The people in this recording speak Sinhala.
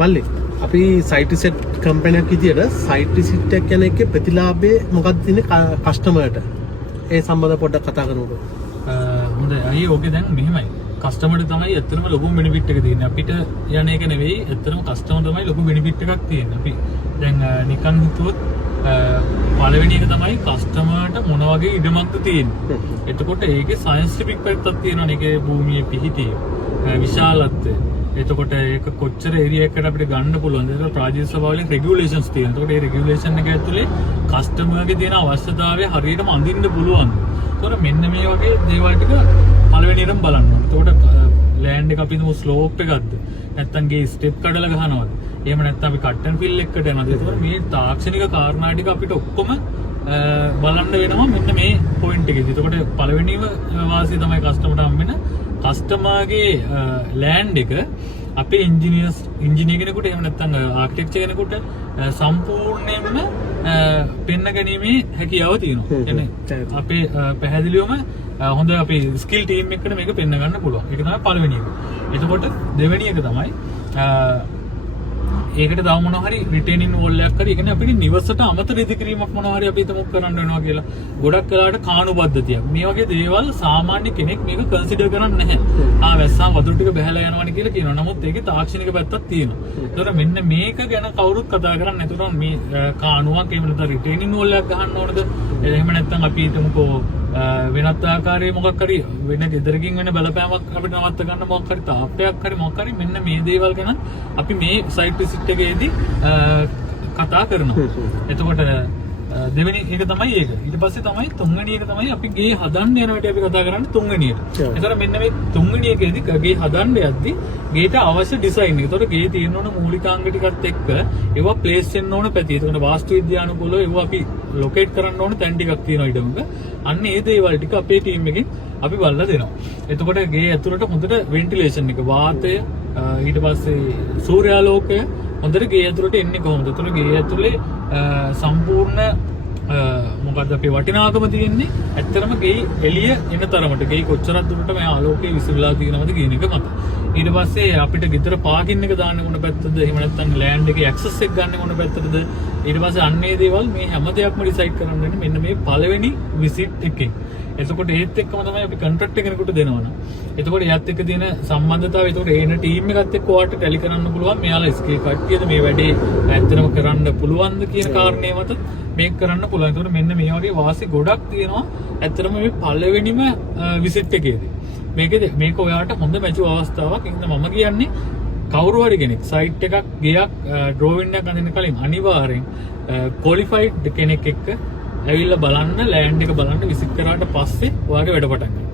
මල්ලි අපි සයිට් රිසර්ච් කම්පැනියක් විදියට සයිට් රිසර්ච් එක කියන එකේ ප්‍රතිලාභය මොකක්ද තියෙන්නේ කස්ටමර්ට? ඒ සම්බන්ධව පොඩ්ඩක් කතා කරමුකෝ. හොඳයි. අය ඕකේ දැන් මෙහෙමයි. කස්ටමර්ට තමයි ඇත්තටම ලොකු බෙනිෆිට් එක තියෙන්නේ. අපිට යන එක නෙවෙයි. ඇත්තටම කස්ටමර් තමයි ලොකු බෙනිෆිට් එකක් තියෙන්නේ. අපි දැන් නිකන් හිතුවොත් පළවෙනි එක තමයි කස්ටමර්ට මොන වගේ ඉඩමක්ද තියෙන්නේ. එතකොට ඒකේ සයන්ටිෆික් පැත්තක් තියෙනවා. ඒකේ භූමියේ පිහිටිය විශාලත්වය. එතකොට ඒක කොච්චර ඒරියා එකකට අපිට ගන්න පුළුවන්ද? ඒක ප්‍රාදේශීය සභාවලින් රෙගියුලේෂන්ස් තියෙනවා. එතකොට ඒ රෙගියුලේෂන් එක ඇතුලේ කස්ටමර්ගේ තියෙන අවශ්‍යතාවය හරියටම අඳින්න පුළුවන්. එතකොට මෙන්න මේ වගේ දේවල් ටික පළවෙනියටම බලන්න ඕනේ. එතකොට ලෑන්ඩ් එක අපි ස්ලෝප් එකක්ද? නැත්නම් ගේ ස්ටෙප් කඩලා ගහනවද? එහෙම නැත්නම් අපි කට් ඇන්ඩ් ෆිල් එකකට යනවද? එතකොට මේ තාක්ෂණික කාරණා ටික අපිට ඔක්කොම බලන්න වෙනවා මෙන්න මේ පොයින්ට් එකේදී. එතකොට පළවෙනිම වාසිය තමයි කස්ටමර්ට හම්බෙන කස්ටමර්ගේ ලෑන්ඩ් එක අපේ ඉන්ජිනියර් කෙනෙකුට එහෙම නැත්නම් ආකිටෙක්චර් කෙනෙකුට සම්පූර්ණයෙන්ම පෙන්න ගැනීමේ හැකියාව තියෙනවා. කියන්නේ අපේ පැහැදිලිවම හොඳ අපේ ස්කිල් ටීම් එකකට මේක පෙන්න ගන්න පුළුවන්. ඒක තමයි පළවෙනි එක. එතකොට දෙවෙනි එක තමයි ඒකට තව මොනවා හරි රිටේනින් වෝල් එකක් හරි. ඒ කියන්නේ අපිට නිවසට අමතර ඉදිකිරීමක් මොනවා හරි අපි හිතමු කරන්න වෙනවා කියලා. ගොඩක් වෙලාවට කාණු පද්ධතියක්. මේ වගේ දේවල් සාමාන්‍ය කෙනෙක් මේක කන්සිඩර් කරන්නේ නැහැ. වැස්සාම වතුර ටික බහැලා යනවානේ කියලා කියනවා. නමුත් ඒකේ තාක්ෂණික පැත්තක් තියෙනවා. ඒතර මෙන්න මේක ගැන කවුරුත් කතා කරන්නේ නැතුව මේ කාණුවක් එහෙම නැත්නම් රිටේනින් වෝල් එකක් ගහන්න ඕනද? එහෙම නැත්නම් අපි හිතමුකෝ වෙනත් ආකාරයේ මොකක් හරි වෙන ගෙදරකින් වෙන බලපෑමක් අපිට නවත්ත ගන්න මොකක් හරි තාප්පයක් හරි මොකක් හරි මෙන්න මේ දේවල් ගැන අපි මේ සයිට් විසිට් එකේදී කතා කරනවා. එතකොට දෙවෙනි එක තමයි ඒක. ඊට පස්සේ තමයි තුන්වෙනි එක තමයි අපි ගේ හදන්න යනකොට අපි කතා කරන්නේ තුන්වෙනියට. එතකොට මෙන්න මේ තුන්වෙනි එකේදී ගේ හදන්න යද්දී ගේට අවශ්‍ය ඩිසයින් එක. එතකොට ගේ තියෙන ඕන මූලිකාංග ටිකත් එක්ක ඒවා ප්ලේස් වෙන්න ඕන පැති. එතකොට වාස්තු විද්‍යානුකූලව ඒවා අපි ලොකේට් කරන්න ඕන තැන් ටිකක් තියෙනවා ඊටමක. අන්න ඒ දේවල් ටික අපේ ටීම් එකෙන් අපි බලලා දෙනවා. එතකොට ගේ ඇතුළට හොඳට වෙන්ටිලේෂන් එක වාතය ඊට පස්සේ සූර්යාලෝකය හොඳට ගේ ඇතුළට එන්නේ කොහොමද? එතකොට ගේ ඇතුලේ සම්පූර්ණ මොකක්ද අපේ වටිනාකම තියෙන්නේ ඇත්තටම ගේ එළිය එන තරමට ගේ කොච්චරක් දුරට මේ ආලෝකය විසිරලා තියෙනවද කියන එක මත. ඊට පස්සේ අපිට ගෙදර පාකින් එක දාන්න මොන පැත්තද? එහෙම නැත්නම් ලෑන්ඩ් එකේ ඇක්සස් එක ගන්න මොන පැත්තටද? ඊට පස්සේ අන්නේ දේවල් මේ හැම දෙයක්ම ඩිසයිඩ් කරන්න වෙන්නේ මෙන්න මේ පළවෙනි විසිට් එකේ. එතකොට ඒත් එක්කම තමයි අපි කොන්ට්‍රැක්ට් එකකට දෙනවනේ. එතකොට එයත් එක්ක තියෙන සම්බන්ධතාවය එතකොට ඒන ටීම් එකත් එක්ක ඔයාලට ටැලි කරන්න පුළුවන්. මෙයාලා ස්කිල් කට්ටියද මේ වැඩේ ඇත්තටම කරන්න පුළුවන්ද කියන කාරණේ මත මේක කරන්න පුළුවන්. එතකොට මෙන්න මේ වගේ වාසි ගොඩක් තියෙනවා ඇත්තටම මේ පළවෙනිම විසිට් එකේදී. මේක ඔයාලට හොඳ මැචු අවස්ථාවක්. ඒකද මම කියන්නේ කවුරු හරි කෙනෙක් සයිට් එකක් ගියක් ඩ්‍රෝවින් එකක් අඳින්න කලින් අනිවාර්යෙන් ක්වොලිෆයිඩ් කෙනෙක් එක්ක ඇවිල්ලා බලන්න ලෑන්ඩ් එක බලන්න විසිට් කරාට පස්සේ ඔයාගේ වැඩ පටන් ගන්න.